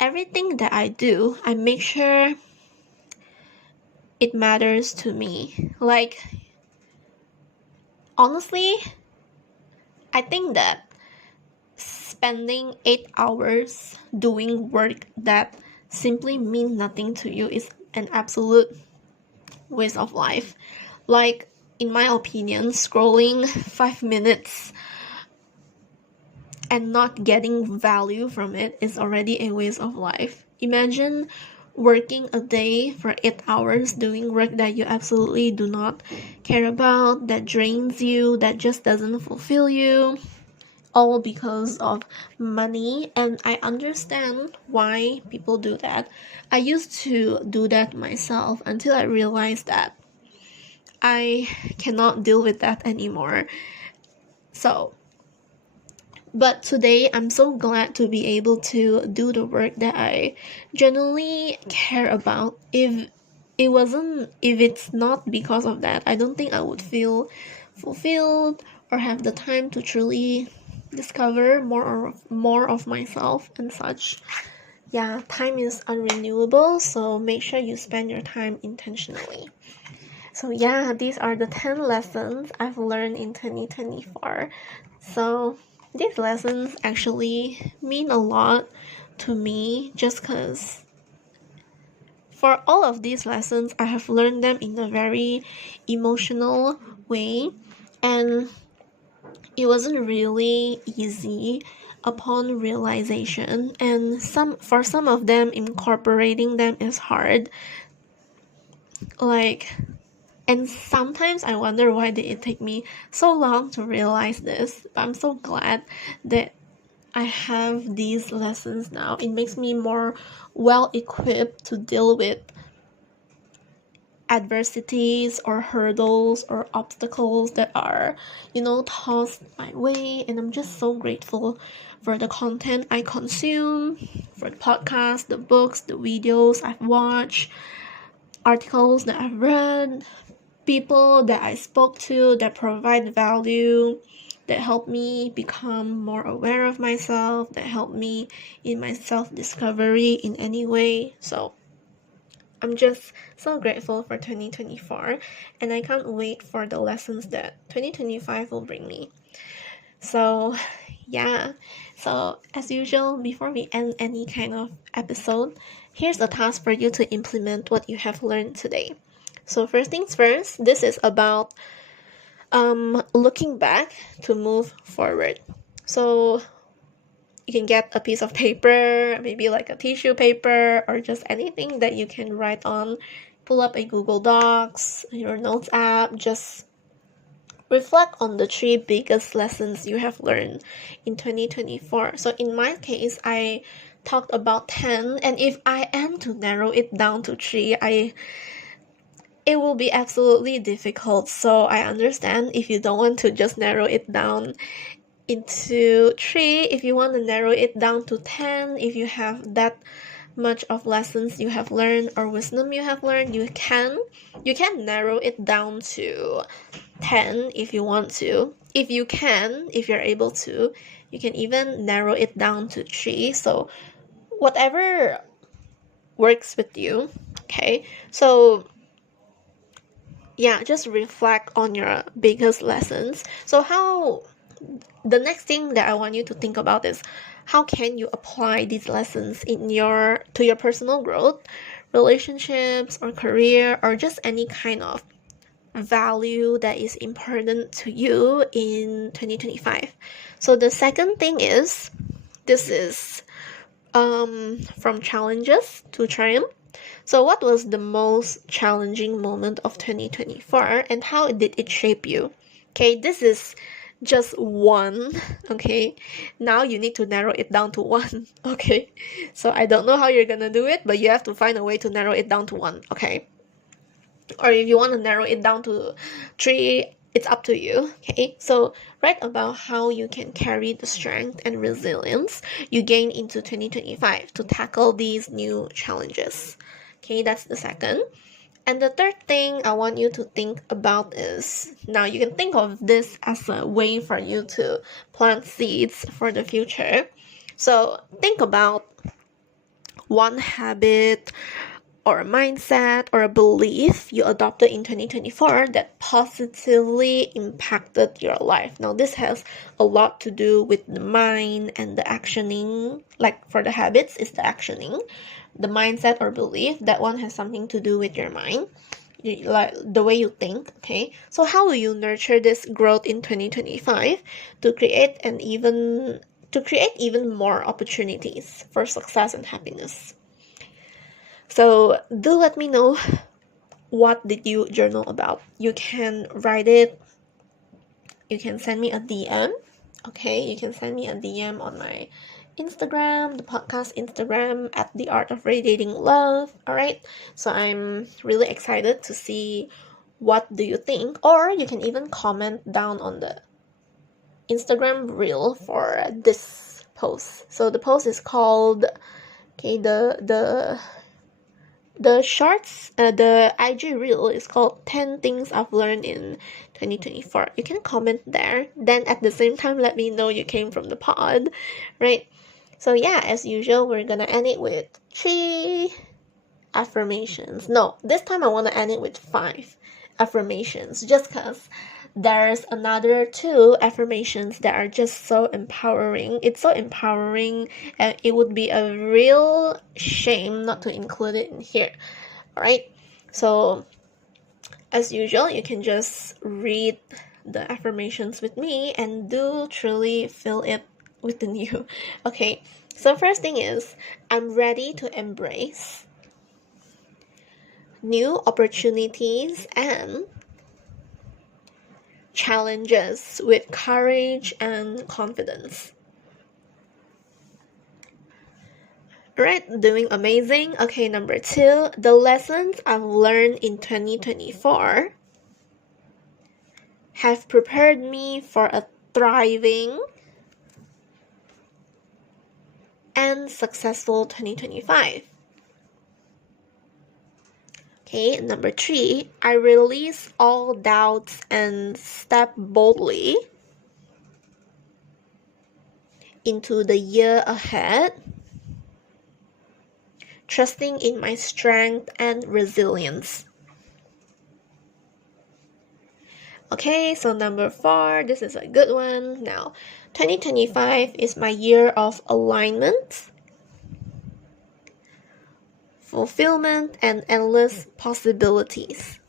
everything that I do, I make sure it matters to me. Like, honestly, I think that spending 8 hours doing work that simply means nothing to you is an absolute waste of life. Like, in my opinion, scrolling 5 minutes and not getting value from it is already a waste of life. Imagine working a day for 8 hours doing work that you absolutely do not care about, that drains you, that just doesn't fulfill you, all because of money. And I understand why people do that. I used to do that myself until I realized that I cannot deal with that anymore. But today, I'm so glad to be able to do the work that I genuinely care about. If it's not because of that, I don't think I would feel fulfilled or have the time to truly discover more of myself and such. Yeah, time is unrenewable, so make sure you spend your time intentionally. So yeah, these are the 10 lessons I've learned in 2024. So these lessons actually mean a lot to me just because for all of these lessons, I have learned them in a very emotional way, and it wasn't really easy upon realization, and for some of them incorporating them is hard. And sometimes I wonder why did it take me so long to realize this. But I'm so glad that I have these lessons now. It makes me more well equipped to deal with adversities or hurdles or obstacles that are, tossed my way. And I'm just so grateful for the content I consume, for the podcast, the books, the videos I've watched, articles that I've read, people that I spoke to that provide value, that help me become more aware of myself, that help me in my self-discovery in any way. So I'm just so grateful for 2024, and I can't wait for the lessons that 2025 will bring me. So yeah, so as usual, before we end any kind of episode, here's a task for you to implement what you have learned today. So first things first, this is about looking back to move forward. So you can get a piece of paper, maybe like a tissue paper, or just anything that you can write on. Pull up a Google Docs, your notes app, just reflect on the 3 biggest lessons you have learned in 2024. So in my case, I talked about 10, and if I am to narrow it down to 3, it will be absolutely difficult. So I understand if you don't want to just narrow it down into 3, if you want to narrow it down to 10, if you have that much of lessons you have learned or wisdom you have learned, you can narrow it down to 10 if you want to. If you're able to, you can even narrow it down to 3. So whatever works with you. Okay, so yeah, just reflect on your biggest lessons. So the next thing that I want you to think about is how can you apply these lessons to your personal growth, relationships, or career, or just any kind of value that is important to you in 2025. So the second thing is, this is from challenges to triumph. So what was the most challenging moment of 2024, and how did it shape you? Okay, this is just one. Okay, now you need to narrow it down to one. Okay, so I don't know how you're gonna do it, but you have to find a way to narrow it down to one. Okay, or if you want to narrow it down to 3, it's up to you. Okay, so write about how you can carry the strength and resilience you gain into 2025 to tackle these new challenges. Okay, that's the second. And the third thing I want you to think about is, now you can think of this as a way for you to plant seeds for the future. So think about one habit or a mindset or a belief you adopted in 2024 that positively impacted your life. Now, this has a lot to do with the mind and the actioning. Like for the habits, it's the actioning. The mindset or belief, that one has something to do with your mind, like the way you think. Okay, so how will you nurture this growth in 2025 to create even more opportunities for success and happiness? So do let me know, what did you journal about? You can write it, you can send me a DM. Okay, you can send me a DM on my Instagram, the podcast Instagram, at the Art of Radiating Love. Alright, so I'm really excited to see what do you think, or you can even comment down on the Instagram reel for this post. So the post is called, okay, the shorts, the IG reel is called 10 Things I've Learned in 2024. You can comment there. Then at the same time, let me know you came from the pod, right? So yeah, as usual, we're gonna end it with 3 affirmations. No, this time I want to end it with 5. affirmations, just because there's another 2 affirmations that are just so empowering. It's so empowering, and it would be a real shame not to include it in here. All right, so as usual, you can just read the affirmations with me and do truly feel it within you. Okay, so first thing is, I'm ready to embrace new opportunities and challenges with courage and confidence. Right, doing amazing. Okay, number 2, the lessons I've learned in 2024 have prepared me for a thriving and successful 2025. Okay, number 3, I release all doubts and step boldly into the year ahead, trusting in my strength and resilience. Okay, so number 4, this is a good one. Now, 2025 is my year of alignment, fulfillment, and endless possibilities.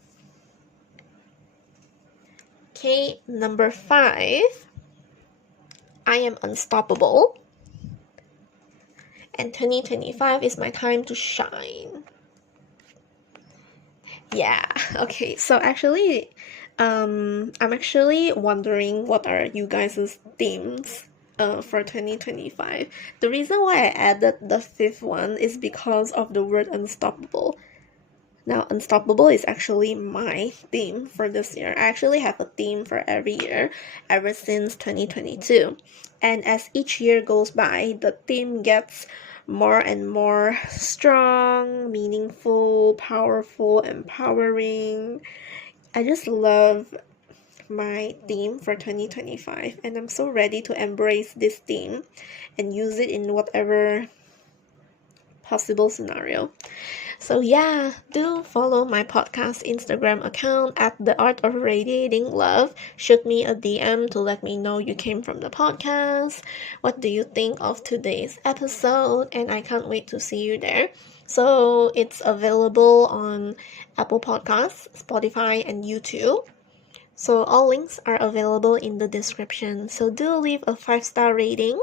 Okay, number 5, I am unstoppable, and 2025 is my time to shine. Yeah, okay, so actually, I'm actually wondering what are you guys' themes for 2025. The reason why I added the 5th one is because of the word unstoppable. Now, unstoppable is actually my theme for this year. I actually have a theme for every year ever since 2022. And as each year goes by, the theme gets more and more strong, meaningful, powerful, empowering. I just love my theme for 2025, and I'm so ready to embrace this theme and use it in whatever possible scenario. So yeah, do follow my podcast Instagram account at the Art of Radiating Love. Shoot me a DM to let me know you came from the podcast. What do you think of today's episode? And I can't wait to see you there. So it's available on Apple Podcasts, Spotify, and YouTube. So all links are available in the description. So do leave a 5-star rating.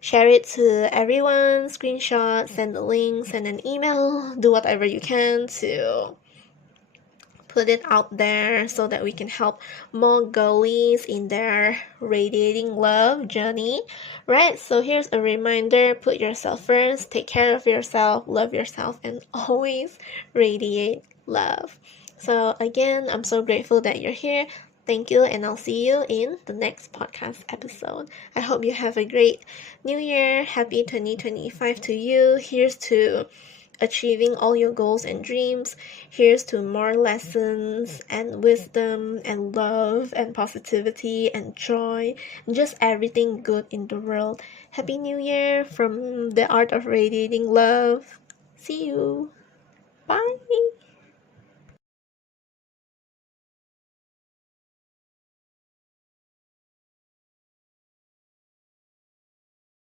Share it to everyone, screenshot, send a link, send an email, do whatever you can to put it out there so that we can help more girlies in their radiating love journey, right? So here's a reminder, put yourself first, take care of yourself, love yourself, and always radiate love. So again, I'm so grateful that you're here. Thank you, and I'll see you in the next podcast episode. I hope you have a great new year. Happy 2025 to you. Here's to achieving all your goals and dreams. Here's to more lessons and wisdom and love and positivity and joy and just everything good in the world. Happy New Year from the Art of Radiating Love. See you. Bye.